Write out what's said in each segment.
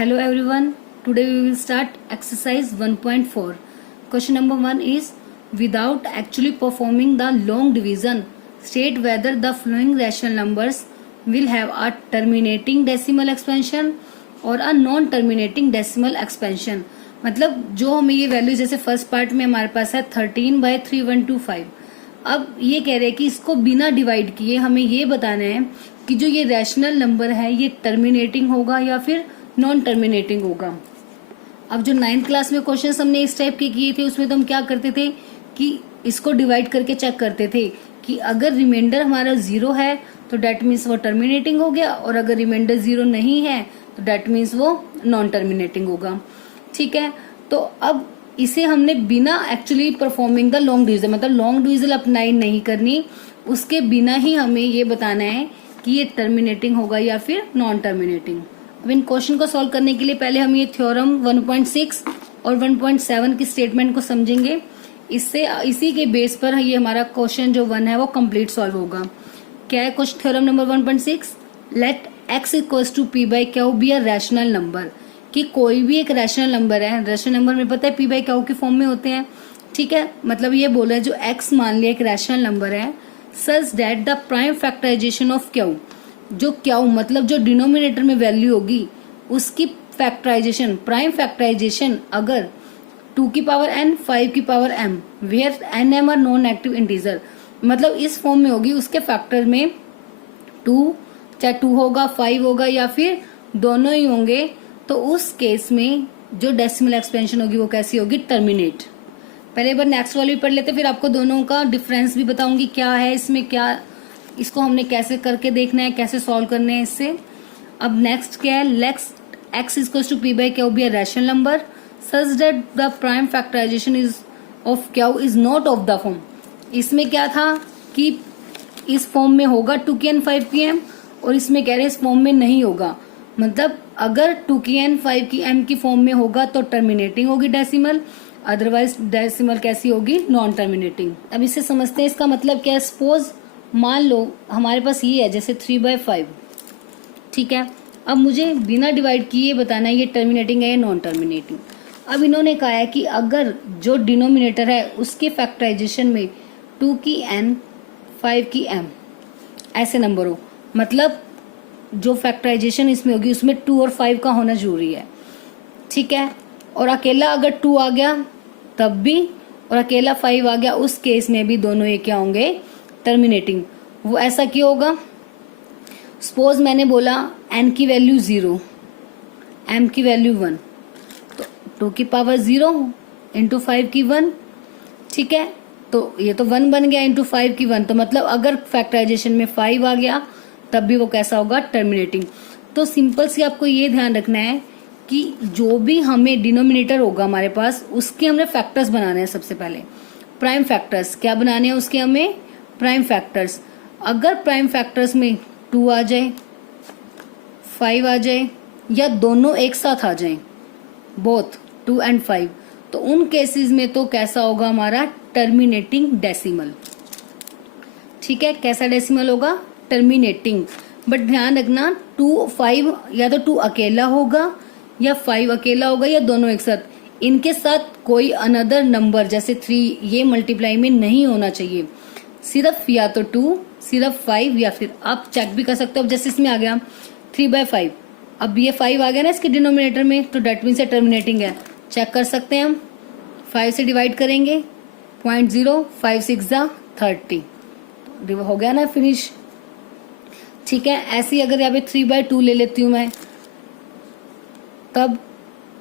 Hello everyone. Today we will start exercise 1.4. Question number 1 is, without actually performing the long division, state whether the following rational numbers will have a terminating decimal expansion or a non terminating decimal expansion. मतलब जो हमें ये value जैसे first part में हमारे पास है 13/3125. अब ये कह रहे हैं कि इसको बिना डिवाइड किए हमें ये बताना है कि जो ये रैशनल नंबर है ये टर्मिनेटिंग होगा या फिर नॉन टर्मिनेटिंग होगा. अब जो 9th क्लास में क्वेश्चंस हमने इस टाइप के किए थे उसमें तो हम क्या करते थे कि इसको डिवाइड करके चेक करते थे कि अगर रिमाइंडर हमारा 0 है तो डेट मीन्स वो टर्मिनेटिंग हो गया, और अगर रिमाइंडर 0 नहीं है तो डेट मीन्स वो नॉन टर्मिनेटिंग होगा. ठीक है, तो अब इसे हमने बिना actually performing the long division, मतलब लॉन्ग डिविजन अप्लाई नहीं करनी, उसके बिना ही हमें ये बताना है कि ये टर्मिनेटिंग होगा या फिर नॉन टर्मिनेटिंग. अब इन क्वेश्चन को सॉल्व करने के लिए पहले हम ये थ्योरम 1.6 और 1.7 की स्टेटमेंट को समझेंगे. इससे इसी के बेस पर ये हमारा क्वेश्चन जो 1 है वो कंप्लीट सॉल्व होगा. क्या है question theorem number 1.6? Let x equals to p by q be a rational number. कि कोई भी एक रैशनल नंबर है, रैशनल नंबर में पता है p बाई क्यू के फॉर्म में होते हैं. ठीक है, मतलब ये बोल रहा है जो x मान लिया एक रैशनल नंबर है, such that the prime factorisation of q, जो क्यू मतलब जो डिनोमिनेटर में वैल्यू होगी उसकी फैक्टराइजेशन, प्राइम फैक्टराइजेशन अगर 2 की पावर n 5 की power m where n m are non negative integer, मतलब इस फॉर्म में होगी, उसके फैक्टर में 2, चाहे 2 होगा 5 होगा या फिर दोनों ही होंगे, तो उस केस में जो डेसिमल एक्सपेंशन होगी वो कैसी होगी? टर्मिनेट. पहले एक बार नेक्स्ट वाली पढ़ लेते, फिर आपको दोनों का डिफरेंस भी बताऊंगी क्या है इसमें, क्या इसको हमने कैसे करके देखना है, कैसे सॉल्व करने हैं इससे. अब नेक्स्ट क्या है? Let's x equals to p by q be a rational number such that the prime factorisation is of q is not of the form. इसमें क्या था कि इस फॉर्म में होगा 2 की n 5 की m, और इसमें कह रहे हैं इस फॉर्म में नहीं होगा. मतलब अगर 2 की n 5 की m की फॉर्म में होगा तो टर्मिनेटिंग होगी डेसिमल, अदरवाइज डेसिमल कैसी होगी? Non terminating. अब इसे समझते हैं, इसका मतलब क्या है. सपोज मान लो हमारे पास ये है जैसे 3/5. ठीक है, अब मुझे बिना डिवाइड किए बताना है ये टर्मिनेटिंग है या नॉन टर्मिनेटिंग. अब इन्होंने कहा है कि अगर जो डिनोमिनेटर है उसके फैक्टराइजेशन में 2 की n 5 की m ऐसे नंबर हो, मतलब जो फैक्टराइजेशन इसमें होगी उसमें 2 और 5 का होना जरूरी है. ठीक है, और अकेला अगर 2 आ गया तब भी, और अकेला 5 आ गया उस केस में भी दोनों ये क्या होंगे? टर्मिनेटिंग. वो ऐसा क्यों होगा? सपोज मैंने बोला n की वैल्यू 0, m की वैल्यू 1, तो 2 की पावर 0 इंटू 5 की 1. ठीक है, तो ये तो 1 बन गया इंटू 5 की 1, तो मतलब अगर फैक्टराइजेशन में 5 आ गया तब भी वो कैसा होगा? टर्मिनेटिंग. तो सिंपल सी आपको ये ध्यान रखना है कि जो भी हमें डिनोमिनेटर होगा हमारे पास उसके हमने फैक्टर्स बनाने हैं. सबसे पहले प्राइम फैक्टर्स क्या बनाने हैं उसके? हमें प्राइम फैक्टर्स. अगर प्राइम फैक्टर्स में 2 आ जाए, 5 आ जाए, या दोनों एक साथ आ जाए, बोथ 2 एंड 5, तो उन केसेस में तो कैसा होगा हमारा? Terminating decimal. ठीक है, कैसा डेसिमल होगा? टर्मिनेटिंग. बट ध्यान रखना 2 5 या तो 2 अकेला होगा या 5 अकेला होगा या दोनों एक साथ. इनके साथ कोई अनदर नंबर जैसे 3 ये मल्टीप्लाई में नहीं होना चाहिए. सिर्फ या तो 2, सिर्फ 5, या फिर आप चेक भी कर सकते हो. अब जैसे इसमें आ गया 3/5, अब ये 5 आ गया ना इसके डिनोमिनेटर में, तो डेट मीन से टर्मिनेटिंग है. चेक कर सकते हैं हम. 5 से डिवाइड करेंगे 0.0, 5 6 जा 30, हो गया ना फिनिश. ठीक है, ऐसी अगर यहाँ पे 3/2 ले लेती हूँ मैं, तब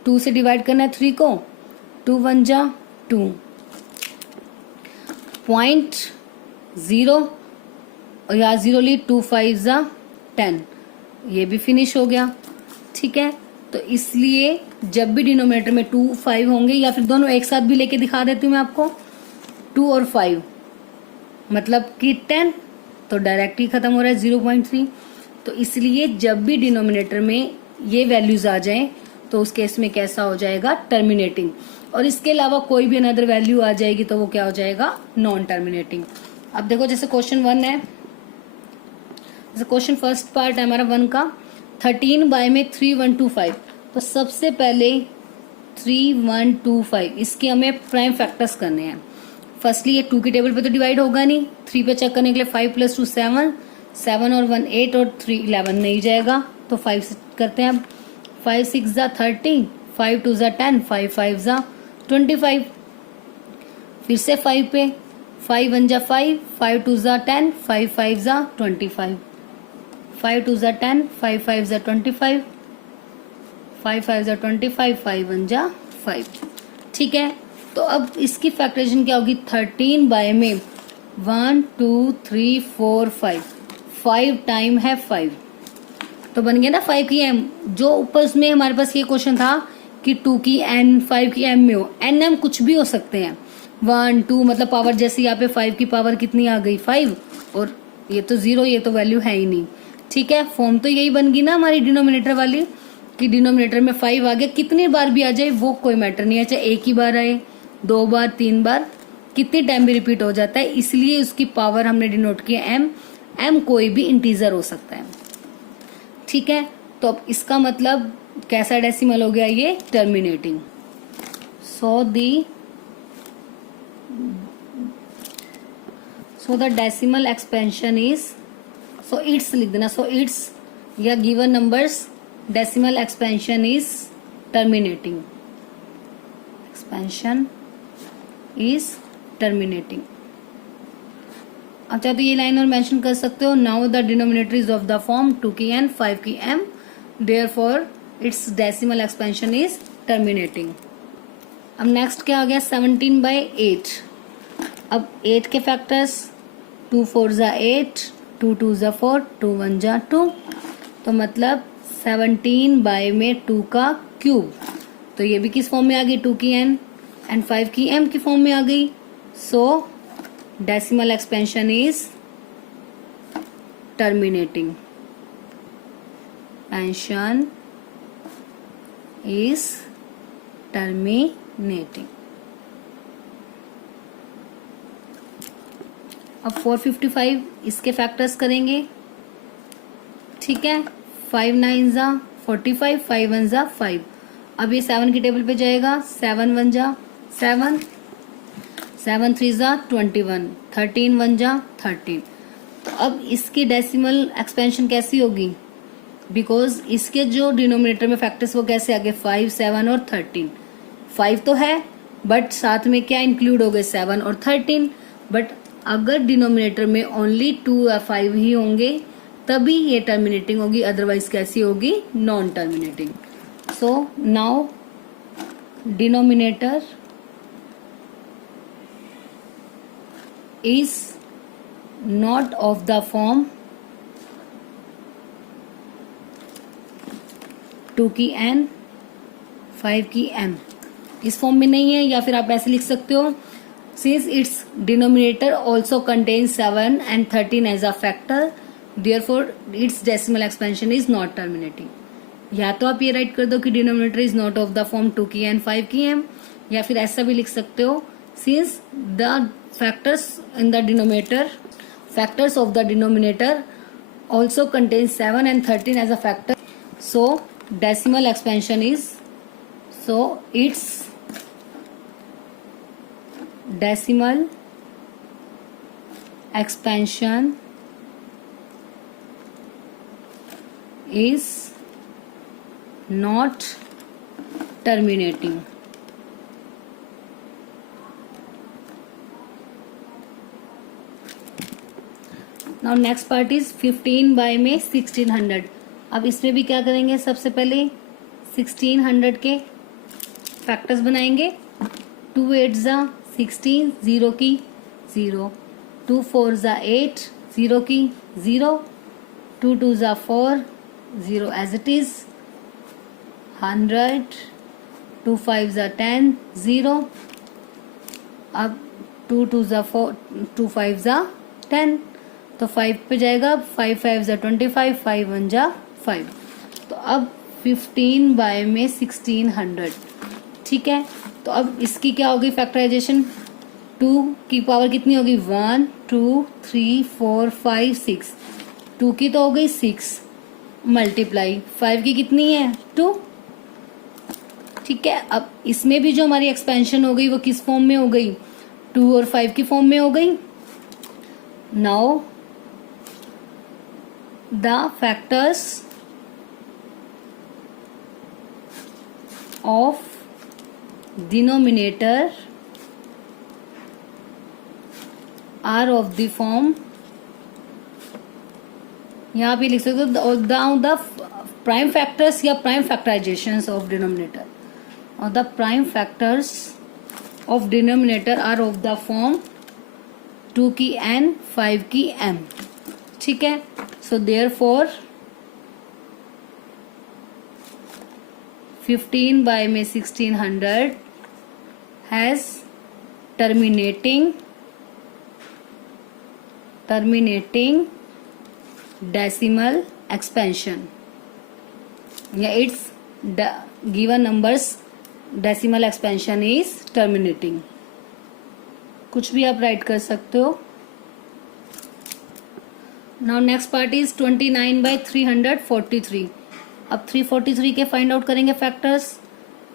2 से डिवाइड करना है 3 को, 2 1 जा 2, 0.0 और यहाँ 0 ली, 2 5 जा 10, ये भी फिनिश हो गया. ठीक है, तो इसलिए जब भी डिनोमिनेटर में 2 5 होंगे, या फिर दोनों एक साथ भी लेके दिखा देती हूँ मैं आपको, 2 और 5 मतलब कि 10, तो डायरेक्ट ही खत्म हो रहा है 0.3. तो इसलिए जब भी डिनोमिनेटर में ये वैल्यूज आ जाएं तो उस केस में कैसा हो जाएगा? टर्मिनेटिंग. और इसके अलावा कोई भी अनदर वैल्यू आ जाएगी तो वो क्या हो जाएगा? Non terminating. अब देखो जैसे क्वेश्चन 1 है, जैसे क्वेश्चन फर्स्ट पार्ट है हमारा 1 का, 13 बाय में 3125. तो सबसे पहले 3, 1, 2, 5 इसके हमें प्राइम फैक्टर्स करने हैं। फर्स्टली ये 2 की टेबल पे तो डिवाइड होगा नहीं, 3 पे चेक करने के लिए 5 + 2 7, 7 और 1 8 और 3 11 नहीं जाएगा, तो 5 से करते हैं अब। 5 6 ज़ा 30, 5 2 ज़ा 10, 5 5 ज़ा 25। फिर से 5 पे, 5 1 ज़ा 5, 5 2 ज़ा 10, 5 5 ज़ा 25, 5 2 ज़ा 10, 5 5 ज़ा 25, 5 5 ज़ा 25, 5 1 ज़ा 5। ठीक है, तो अब इसकी फैक्टराइजेशन क्या होगी? 13 बाय में 1 2 3 4 5, 5 टाइम है 5, तो बन गया ना 5 की m। जो ऊपर उसमें हमारे पास ये क्वेश्चन था कि 2 की n 5 की m में हो, n m कुछ भी हो सकते हैं। 1 2 मतलब पावर, जैसे यहाँ पे 5 की पावर कितनी आ गई 5, और ये तो 0, ये तो वैल्यू है ही नहीं। ठीक है, फॉर्म तो यही बन गई ना हमारी डिनोमिनेटर वाली, कि डिनोमिनेटर में 5 आ गया, कितनी बार भी आ जाए वो कोई मैटर नहीं है, चाहे एक ही बार आए, 2 बार 3 बार, कितनी टाइम भी रिपीट हो जाता है, इसलिए उसकी पावर हमने डिनोट किया m। m कोई भी इंटीजर हो सकता है। ठीक है, तो अब इसका मतलब कैसा डेसिमल हो गया ये? Terminating. So the decimal expansion is, so it's लिख देना, सो इट्स या given numbers decimal expansion is terminating, expansion is terminating. अच्छा, तो ये लाइन और मेंशन कर सकते हो। Now the denominator is of the form 2 की n 5 की m, therefore it's decimal expansion is terminating. अब नेक्स्ट क्या आ गया? 17/8। अब 8 के फैक्टर्स, 2 4 ज़ा 8, 2 2 ज़ा 4, 2 1 ज़ा 2, तो मतलब 17 बाय में 2 का क्यूब, तो ये भी किस फॉर्म में आ गई? 2 की n एंड 5 की m की फॉर्म में आ गई। सो decimal expansion is terminating, expansion is terminating. अब 455 इसके फैक्टर्स करेंगे। ठीक है, 5 9 ज़ा 45, 5 1 ज़ा 5। अब ये 7 की टेबल पे जाएगा, 7 1 ज़ा 7, 7 3 ज़ा 21, 13 1 ज़ा 13। तो अब इसकी डेसिमल एक्सपेंशन कैसी होगी? बिकॉज इसके जो डिनोमिनेटर में फैक्टर्स वो कैसे आ गए? 5 7 और 13। 5 तो है बट साथ में क्या इंक्लूड हो गए? 7 और 13। बट अगर डिनोमिनेटर में ओनली 2 या 5 ही होंगे तभी ये टर्मिनेटिंग होगी, अदरवाइज कैसी होगी? Non terminating. So now denominator is not of the form 2 की n 5 की m, इस फॉर्म में नहीं है। या फिर आप ऐसे लिख सकते हो, since its denominator also contains 7 and 13 as a factor, therefore its decimal expansion is not terminating। या तो आप ये राइट कर दो कि denominator is not of the form 2 की n 5 की m, या फिर ऐसा भी लिख सकते हो, since the factors in the denominator, factors of the denominator also contains 7 and 13 as a factor, so decimal expansion is, so its decimal expansion is not terminating। Now next part is 15 by में 1600। अब इसमें भी क्या करेंगे? सबसे पहले 1600 के factors बनाएंगे। 2 8 ज़ा 16, 0 की 0, 2 4 ज़ा 8, 0 की 0, 2 2 ज़ा 4, 0 एज इट इज, 100, 2 5 ज़ा 10, 0। अब 2 2 ज़ा 4, 2 5 ज़ा 10, तो 5 पे जाएगा, 5 5 ज़ा 25, 5 1 ज़ा 5। तो अब 15 बाय में 1600। ठीक है, तो अब इसकी क्या होगी फैक्टराइजेशन? 2 की पावर कितनी होगी? 1 2 3 4 5 6। 2 की तो हो गई 6 मल्टीप्लाई 5 की कितनी है? 2। ठीक है, अब इसमें भी जो हमारी एक्सपेंशन हो गई वो किस फॉर्म में हो गई, 2 और 5 की फॉर्म में हो गई। Now the factors of denominator are of the form, यहाँ पे लिख सकते हो द प्राइम फैक्टर्स या प्राइम फैक्टराइजेशंस ऑफ डिनोमिनेटर, और the prime factors of denominator are of the form 2 की n 5 की m। ठीक है, सो देयरफॉर 15 बाय में 1600 हैज terminating decimal expansion, या its given numbers decimal expansion is terminating। कुछ भी आप राइट कर सकते हो। Now next part is 29 by 343। अब 343 के फाइंड आउट करेंगे फैक्टर्स।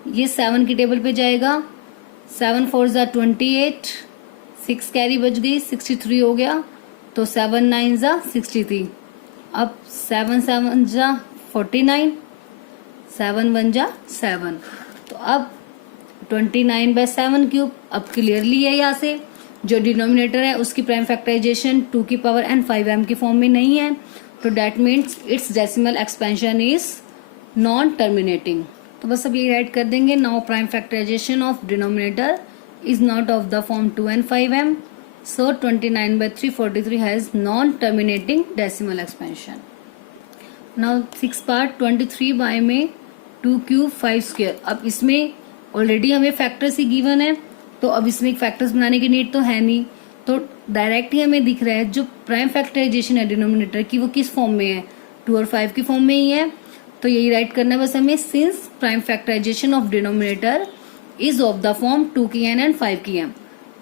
ये 7 की टेबल पे जाएगा, 7 4 ज़ा 28, 6 कैरी बच गई, 63 हो गया, तो 7 9 ज़ा 63। अब 7 7 ज़ा 49, 7 1 ज़ा 7, तो अब 29 बाय 7 क्यूब। अब क्लियरली है यहाँ से जो डिनोमिनेटर है उसकी प्राइम फैक्टराइजेशन 2 की पावर n 5m की फॉर्म में नहीं है, तो that means its decimal expansion is non terminating. तो बस अब ये राइट कर देंगे, now prime factorisation of denominator is not of the form 2 and 5m, so 29 by 343 has non-terminating decimal expansion. Now 6 part 23 by में 2 cube 5 square। अब इसमें already हमें फैक्टर्स ही गिवन है, तो अब इसमें एक फैक्टर्स बनाने की नीड तो है नहीं, तो डायरेक्ट ही हमें दिख रहा है जो प्राइम फैक्टराइजेशन है डिनोमिनेटर की वो किस फॉर्म में है, 2 और 5 की फॉर्म में ही है। तो यही राइट करना है बस हमें, since prime factorisation of denominator is of the form 2 की n and 5 की m।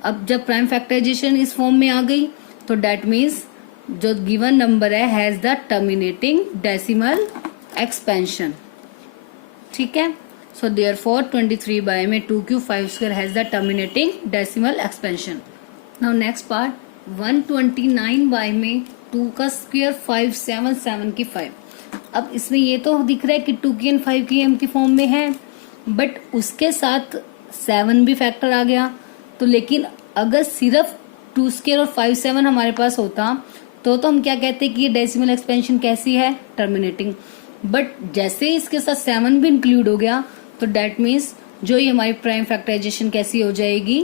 अब जब प्राइम फैक्टराइजेशन इस फॉर्म में आ गई तो डेट मीन्स जो गिवन नंबर है has the terminating decimal expansion. ठीक है, सो देयरफॉर 23 बाय में 2 cube 5 square has the terminating decimal expansion. Now next part 129 by में 2 का स्क्वायर 5 7 7 की 5। अब इसमें ये तो दिख रहा है कि 2 की n 5 की m की फॉर्म में है, बट उसके साथ 7 भी फैक्टर आ गया, तो लेकिन अगर सिर्फ 2 स्क्वायर और 5 7 हमारे पास होता तो हम क्या कहते कि ये डेसिमल एक्सपेंशन कैसी है, टर्मिनेटिंग। बट जैसे इसके साथ 7 भी इंक्लूड हो गया तो डेट मीन्स जो ये हमारी प्राइम फैक्टराइजेशन कैसी हो जाएगी,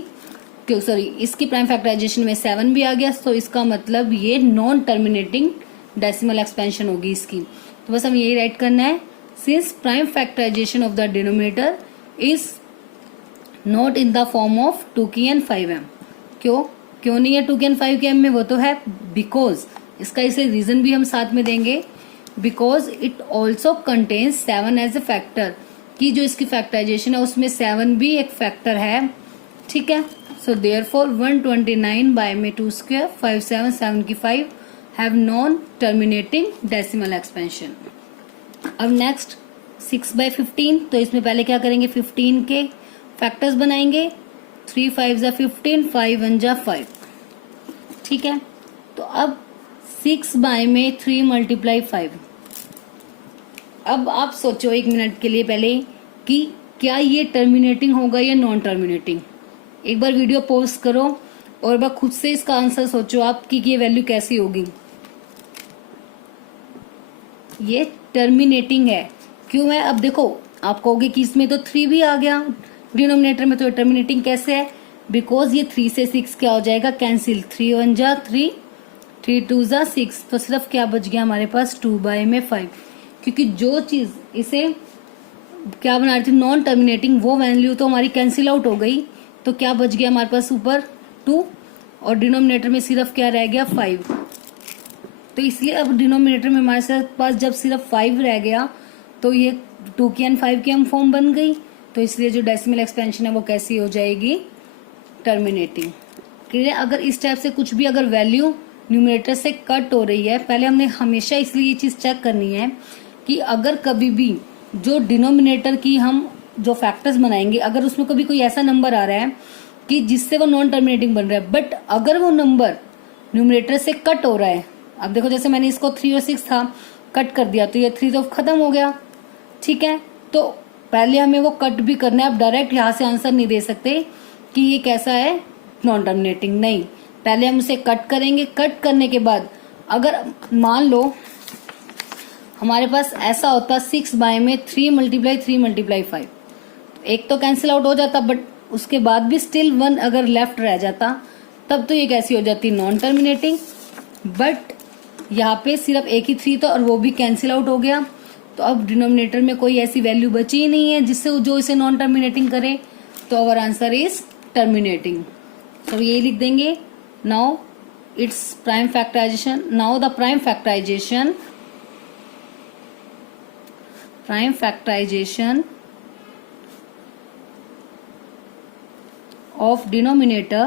क्यों सॉरी इसकी प्राइम फैक्टराइजेशन में 7 भी आ गया, तो इसका मतलब ये नॉन टर्मिनेटिंग डेसिमल एक्सपेंशन होगी इसकी। तो बस हम यही राइट करना है, since prime factorisation of the denominator is not in the form of 2 की n 5m। क्यों नहीं है 2 की n 5 की m में, वो तो है बिकॉज, इसका इसे रीजन भी हम साथ में देंगे, because it also contains 7 as a factor, कि जो इसकी फैक्टराइजेशन है उसमें 7 भी एक फैक्टर है। ठीक है, सो देयरफॉर 129 बाय में 2 स्क्वायर 5 7 7 की 5 have non terminating decimal expansion. अब नेक्स्ट 6 बाय 15, तो इसमें पहले क्या करेंगे, 15 के फैक्टर्स बनाएंगे, 3 5 ज़ा 15, 5 1 ज़ा 5। ठीक है, तो अब 6 बाय में 3 मल्टीप्लाई 5। अब आप सोचो 1 मिनट के लिए पहले कि क्या ये टर्मिनेटिंग होगा या नॉन टर्मिनेटिंग। एक बार वीडियो पॉज करो और एक बार खुद से इसका आंसर सोचो आप कि ये वैल्यू कैसी होगी। ये टर्मिनेटिंग है, क्यों है, अब देखो आप कहोगे कि इसमें तो 3 भी आ गया डिनोमिनेटर में, तो टर्मिनेटिंग कैसे है, बिकॉज ये 3 से 6 क्या हो जाएगा, कैंसिल, 3 1 जा 3, 3 2 जा 6, तो सिर्फ क्या बच गया हमारे पास 2 बाय में 5, क्योंकि जो चीज इसे क्या बना रही थी नॉन टर्मिनेटिंग वो वैल्यू तो हमारी कैंसिल आउट हो गई, तो क्या बच गया हमारे पास ऊपर 2 और डिनोमिनेटर में सिर्फ क्या रह गया 5। तो इसलिए अब डिनोमिनेटर में हमारे पास जब सिर्फ 5 रह गया तो ये 2 की n 5 की m फॉर्म बन गई, तो इसलिए जो डेसिमल एक्सपेंशन है वो कैसी हो जाएगी, टर्मिनेटिंग। क्लियर, अगर इस टाइप से कुछ भी अगर वैल्यू न्यूमरेटर से कट हो रही है, पहले हमने हमेशा इसलिए ये चीज चेक करनी है कि अगर कभी भी जो डिनोमिनेटर की हम जो फैक्टर्स बनाएंगे, अगर उसमें कभी कोई ऐसा नंबर आ रहा है कि जिससे वो नॉन टर्मिनेटिंग बन रहा है, बट अगर वो नंबर न्यूमरेटर से कट हो रहा है, अब देखो जैसे मैंने इसको 3 और 6 था, कट कर दिया तो ये 3 तो खत्म हो गया, ठीक है। तो पहले हमें वो कट भी करना है। अब डायरेक्ट यहाँ से आंसर नहीं दे सकते कि ये कैसा है, नॉन टर्मिनेटिंग, नहीं, पहले हम उसे कट करेंगे। कट करने के बाद अगर मान लो हमारे पास ऐसा होता 6 बाय में 3 मल्टीप्लाई 3 मल्टीप्लाई 5, एक तो कैंसिल आउट हो जाता, बट उसके बाद भी स्टिल 1 अगर लेफ्ट रह जाता तब तो ये कैसी हो जाती, नॉन टर्मिनेटिंग। बट यहाँ पे सिर्फ एक ही 3 था और वो भी कैंसिल आउट हो गया, तो अब डिनोमिनेटर में कोई ऐसी वैल्यू बची ही नहीं है जिससे जो इसे नॉन टर्मिनेटिंग करे, तो आवर आंसर इज टर्मिनेटिंग। तो यही लिख देंगे। Now it's prime factorisation. Now the prime factorisation of denominator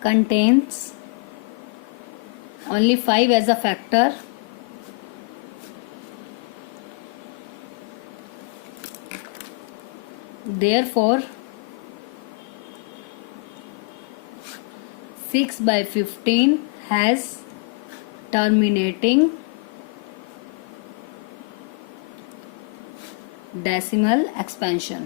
contains only 5 as a factor, therefore 6 by 15 has terminating decimal expansion.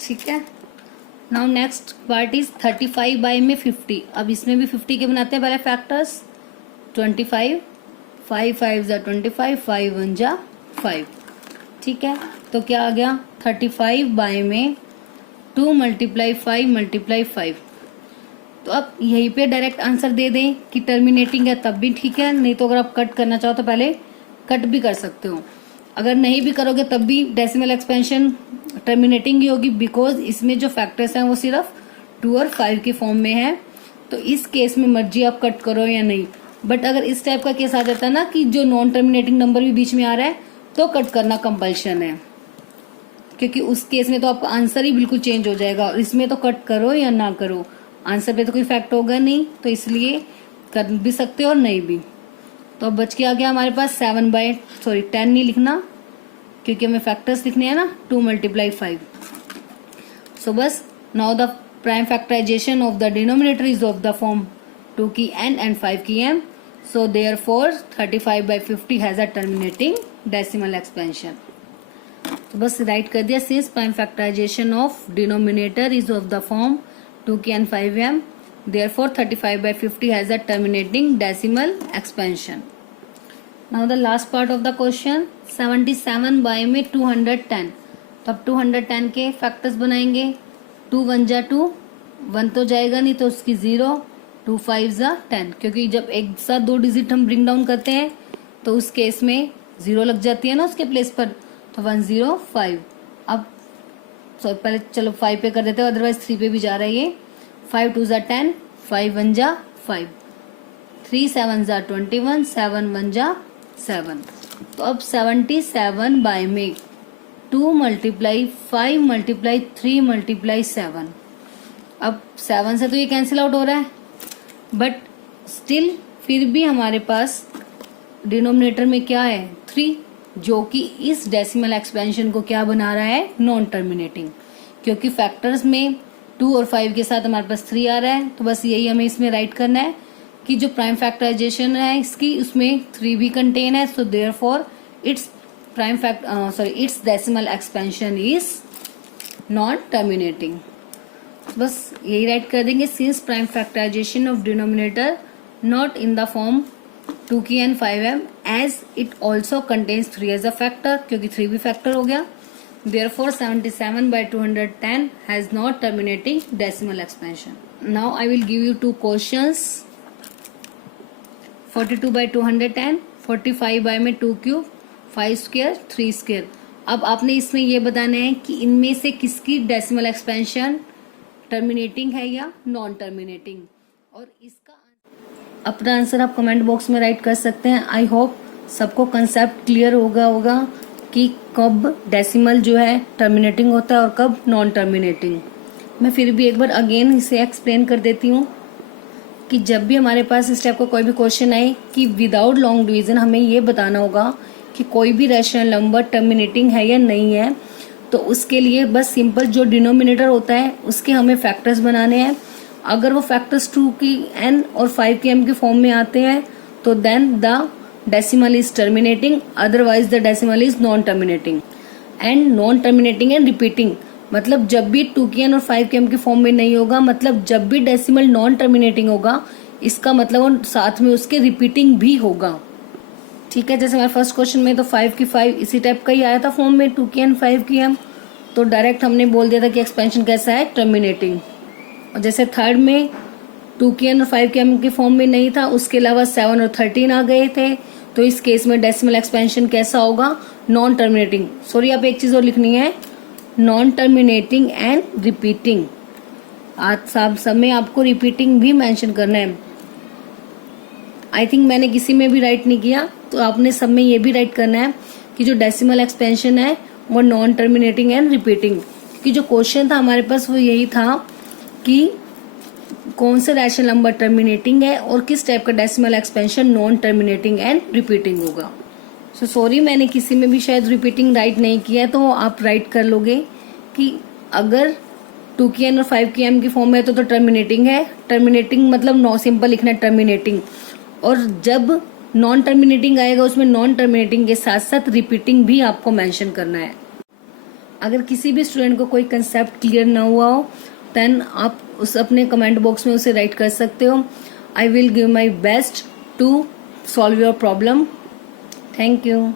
ठीक है। Now next part is 35 by में 50। अब इसमें भी 50 के बनाते हैं पहले फैक्टर्स। 25, 5 5 जा 25, 5 1 जा 5, ठीक है। तो क्या आ गया, 35 बाय में 2 मल्टीप्लाई 5 मल्टीप्लाई 5। तो अब यहीं पे डायरेक्ट आंसर दे दें कि टर्मिनेटिंग है तब भी ठीक है, नहीं तो अगर आप कट करना चाहो तो पहले कट भी कर सकते हो। अगर नहीं भी करोगे तब भी डेसिमल एक्सपेंशन टर्मिनेटिंग ही होगी, बिकॉज इसमें जो फैक्टर्स हैं वो सिर्फ 2 और 5 के फॉर्म में है। तो इस केस में मर्जी आप कट करो या नहीं। बट अगर इस टाइप का केस आ जाता है ना कि जो नॉन टर्मिनेटिंग नंबर भी बीच में आ रहा है, तो कट करना कंपल्शन है, क्योंकि उस केस में तो आपका आंसर ही बिल्कुल चेंज हो जाएगा। और इसमें तो कट करो या ना करो, आंसर पे तो कोई इफेक्ट होगा नहीं, तो इसलिए कर भी सकते हो और नहीं भी। तो अब बच के आ गया हमारे पास 10 नहीं लिखना क्योंकि हमें फैक्टर्स लिखने हैं ना, 2 मल्टीप्लाई 5। सो बस now the prime factorisation of the denominator is of the form 2 की n एंड 5 की m। So therefore 35 by 50 has a terminating decimal expansion. तो बस राइट कर दिया, since prime factorisation of denominator is of the form 2 की n 5m, therefore 35 by 50 has a terminating decimal expansion. Now the last part of the question, 77 by में 210। तो अब 210 के factors बनाएंगे। 2 1 जा 2, 1 तो जाएगा नहीं तो उसकी 0, 2 5 जा 10, क्योंकि जब एक साथ 2 डिजिट हम ब्रिंग डाउन करते हैं तो उस केस में 0 लग जाती है ना उसके प्लेस पर, तो 1 0 5। अब पहले चलो 5 पे कर देते हैं, अदरवाइज 3 पे भी जा रहा है ये। 5 2 जा 10, 5 1 जा 5, 3 7 जा 21, 7 1 जा 7। तो अब 77 बाय में 2 मल्टीप्लाई 5 मल्टीप्लाई 3 मल्टीप्लाई 7। अब 7 से तो ये कैंसिल आउट हो रहा है, बट स्टिल फिर भी हमारे पास डिनोमिनेटर में क्या है, 3, जो कि इस डेसिमल एक्सपेंशन को क्या बना रहा है, नॉन टर्मिनेटिंग। क्योंकि फैक्टर्स में 2 और 5 के साथ हमारे पास 3 आ रहा है, तो बस यही हमें इसमें राइट करना है कि जो प्राइम फैक्टराइजेशन है इसकी, उसमें 3 भी कंटेन है। So therefore its its decimal expansion is non terminating. बस यही राइट कर देंगे, since prime factorisation of denominator not in the form 2 की n 5m as it also contains 3 as a factor, क्योंकि 3 भी फैक्टर हो गया। Therefore 77 by 210 has not terminating decimal expansion. Now I will give you 2 questions. 42 by 210, 45 by में 2 cube, 5 square 3 square. अब आपने इसमें ये बताना है कि इनमें से किसकी डेसिमल एक्सपेंशन टर्मिनेटिंग है या नॉन टर्मिनेटिंग, और इसका अपना आंसर आप कमेंट बॉक्स में राइट कर सकते हैं। आई होप सबको कंसेप्ट क्लियर होगा कि कब डेसिमल जो है टर्मिनेटिंग होता है और कब नॉन टर्मिनेटिंग। मैं फिर भी एक बार अगेन इसे एक्सप्लेन कर देती हूँ कि जब भी हमारे पास इस टाइप का कोई भी क्वेश्चन आए कि विदाउट लॉन्ग डिवीजन हमें ये बताना होगा कि कोई भी रैशनल नंबर टर्मिनेटिंग है या नहीं है, तो उसके लिए बस सिंपल जो डिनोमिनेटर होता है उसके हमें फैक्टर्स बनाने हैं। अगर वो फैक्टर्स 2 की n और 5 की m के फॉर्म में आते हैं तो then the decimal is terminating, otherwise the decimal is non terminating. And non terminating and repeating मतलब जब भी 2 की n और 5 की m के फॉर्म में नहीं होगा, मतलब जब भी डेसिमल नॉन टर्मिनेटिंग होगा, इसका मतलब साथ में उसके रिपीटिंग भी होगा। ठीक है, जैसे हमारे फर्स्ट क्वेश्चन में तो 5 की 5 इसी टाइप का ही आया था फॉर्म में, 2 की n 5 की m, तो डायरेक्ट हमने बोल दिया था कि एक्सपेंशन कैसा है, टर्मिनेटिंग। और जैसे थर्ड में 2 की n और 5 की m के फॉर्म में नहीं था, उसके अलावा 7 और 13 आ गए थे, तो इस केस में डेसिमल एक्सपेंशन कैसा होगा, नॉन टर्मिनेटिंग। सॉरी, आप एक चीज और लिखनी है, नॉन टर्मिनेटिंग एंड रिपीटिंग। आज सब में आपको रिपीटिंग भी मेंशन करना है। आई थिंक मैंने किसी में भी राइट नहीं किया, तो आपने सब में ये भी राइट करना है कि जो डेसिमल एक्सपेंशन है वो नॉन टर्मिनेटिंग एंड रिपीटिंग। क्योंकि जो क्वेश्चन था हमारे पास वो यही था कि कौन सा रैशनल नंबर टर्मिनेटिंग है और किस टाइप का decimal expansion non terminating and repeating होगा। सो सॉरी, मैंने किसी में भी शायद रिपीटिंग राइट नहीं किया है, तो आप राइट कर लोगे कि अगर 2 की n और 5 की m की फॉर्म में तो टर्मिनेटिंग है। टर्मिनेटिंग मतलब नो सिंपल लिखना है टर्मिनेटिंग, और जब नॉन टर्मिनेटिंग आएगा उसमें नॉन टर्मिनेटिंग के साथ साथ रिपीटिंग भी आपको मेंशन करना है। अगर किसी भी स्टूडेंट को कोई कंसेप्ट क्लियर ना हुआ हो देन आप उस अपने कमेंट बॉक्स में उसे राइट कर सकते हो। I will give my best to solve your problem. Thank you.